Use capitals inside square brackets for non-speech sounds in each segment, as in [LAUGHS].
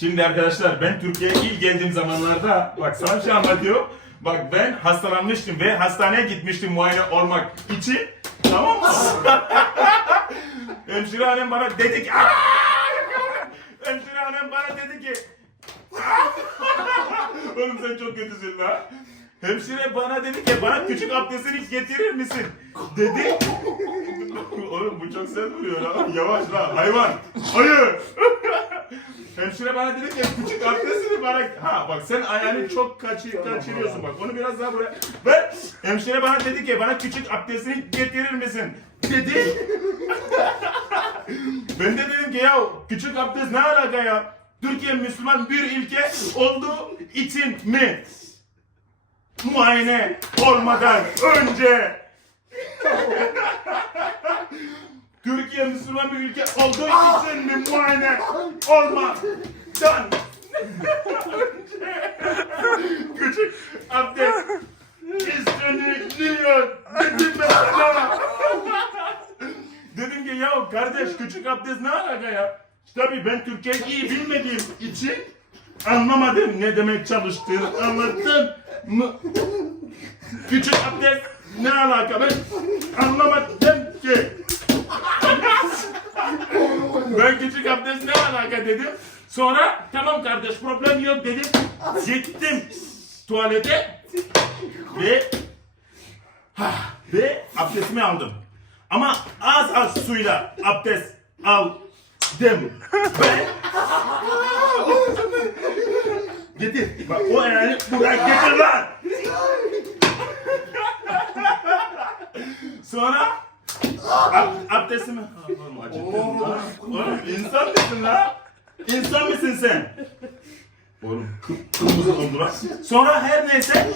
Şimdi arkadaşlar ben Türkiye'ye ilk geldiğim zamanlarda bak sana bir şey anlatıyor. Bak ben hastalanmıştım ve hastaneye gitmiştim muayene olmak için. Tamam mı? [LAUGHS] Hemşire hanım bana dedi ki! Hemşire hanım bana dedi ki [LAUGHS] Oğlum sen çok kötüsün lan. Hemşire bana dedi ki bana küçük abdestini getirir misin? Dedi. [LAUGHS] Oğlum bu çok sert vuruyor lan. Yavaş lan hayvan. Hayır. Hemşire bana dedi ki küçük abdestini bana... Ha bak sen ayağını çok kaçır, kaçırıyorsun bak. Onu biraz daha buraya... Ve hemşire bana dedi ki bana küçük abdestini getirir misin? Dedi. [LAUGHS] ben de dedim ki ya küçük abdest ne alaka ya? Türkiye Müslüman bir ülke olduğu için mi? Muayene olmadan önce Türkiye Müslüman bir ülke olduğu için mi muayene olmadan önce küçük abdest isteniliyor dedim ben sana. Dedim ki ya kardeş küçük abdest ne alaka ya? Tabii ben Türkçeyi iyi bilmediğim için anlamadım ne demek çalıştığını anlattın mı? Küçük abdest ne alaka ben anlamadım ki. Ben küçük abdest ne alaka dedim. Sonra tamam kardeş problem yok dedim. Gittim tuvalete ve ve abdestimi aldım. Ama az az suyla abdest aldım. Ben Getir. Bak o yani buraya getir lan. Sonra ab abdestimi... Oğlum insan mısın lan? İnsan mısın sen? Oğlum kıp- kırmızı oldu lan. Sonra her neyse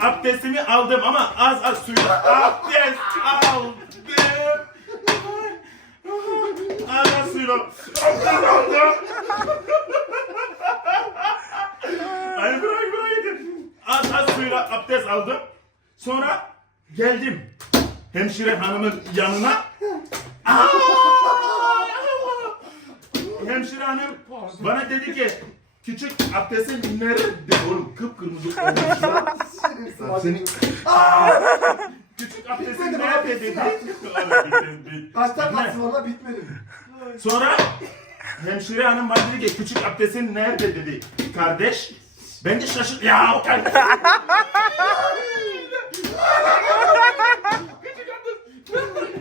abdestimi aldım ama az az suyla abdest aldım. Az az suyla abdest aldım. Ay bırak bırak. Az az suyla abdest aldım. Sonra geldim hemşire hanımın yanına. Aa! Hemşire hanım bana dedi ki küçük abdestin nerede? Oğlum kıpkırmızı olmuş. Küçük abdestin nerede dedi. Kaçta kalsın valla bitmedi mi? Sonra hemşire hanım bana dedi ki küçük abdestin nerede dedi. Kardeş ben de şaşırdım. Ya kardeş.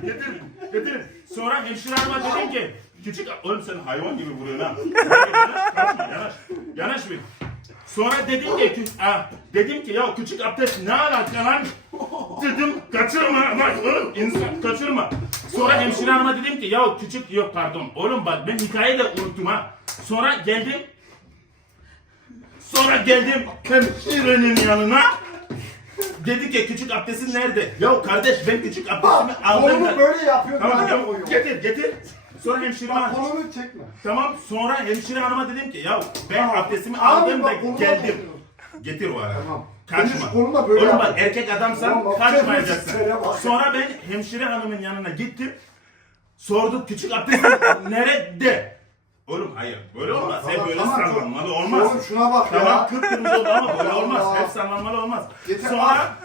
Getir, getir. Sonra hemşire hanıma dedim ki küçük oğlum sen hayvan gibi vuruyorsun ha. Yanaş, yanaş bir. Sonra dedim ki, kü- ah, dedim ki ya küçük abdest ne alaka lan? Dedim kaçırma bak oğlum insan kaçırma. Sonra hemşire hanıma dedim ki ya küçük yok pardon oğlum bak ben hikayeyi de unuttum ha. Sonra geldim Sonra geldim hemşirenin yanına. Dedi ki küçük abdestin nerede? Ya kardeş ben küçük abdestimi aldım Kolunu da. böyle yapıyor. Tamam böyle ya, koyuyor. getir getir. Sonra hemşire Bak hanım. kolunu çekme. Tamam sonra hemşire hanıma dedim ki ya ben Tamam. abdestimi Abi aldım bak, da geldim. bakıyorum. Getir o ara. Tamam. Kaçma. Senin koluna böyle Oğlum bak erkek adamsan Tamam, kaçmayacaksın. sen bak. Sonra ben hemşire hanımın yanına gittim. Sorduk küçük abdestin [LAUGHS] nerede? Oğlum hayır böyle olmaz. Hep böyle tamam, sallanmalı çok- olmaz. Oğlum şuna bak Tamam ya. kıpkırmızı oldu ama böyle olmaz. Hep sallanmalı olmaz. Yeter, Sonra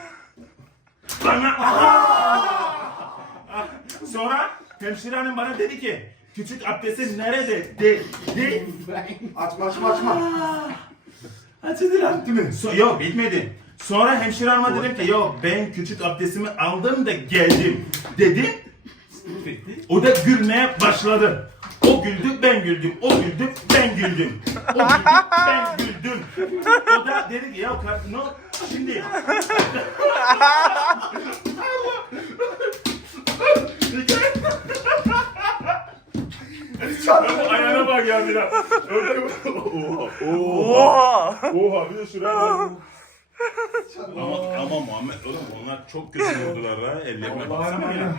bana sonra hemşire hanım bana dedi ki küçük abdestin nerede dedi. Açma açma açma. Açıldı. Bitti mi? So, yok bitmedi. Sonra hemşire hanıma dedim ki yok ben küçük abdestimi aldım da geldim dedi. O da gülmeye başladı. O güldü ben güldüm. O güldü ben güldüm. O güldü ben güldüm. O da dedi ki ya kar- no, şimdi ayağına bak ya biraz. Oha. Oha. Oha bir de şuraya bak. Ama, ama Muhammed oğlum onlar çok kötü vurdular ha. Ellerine baksana ya.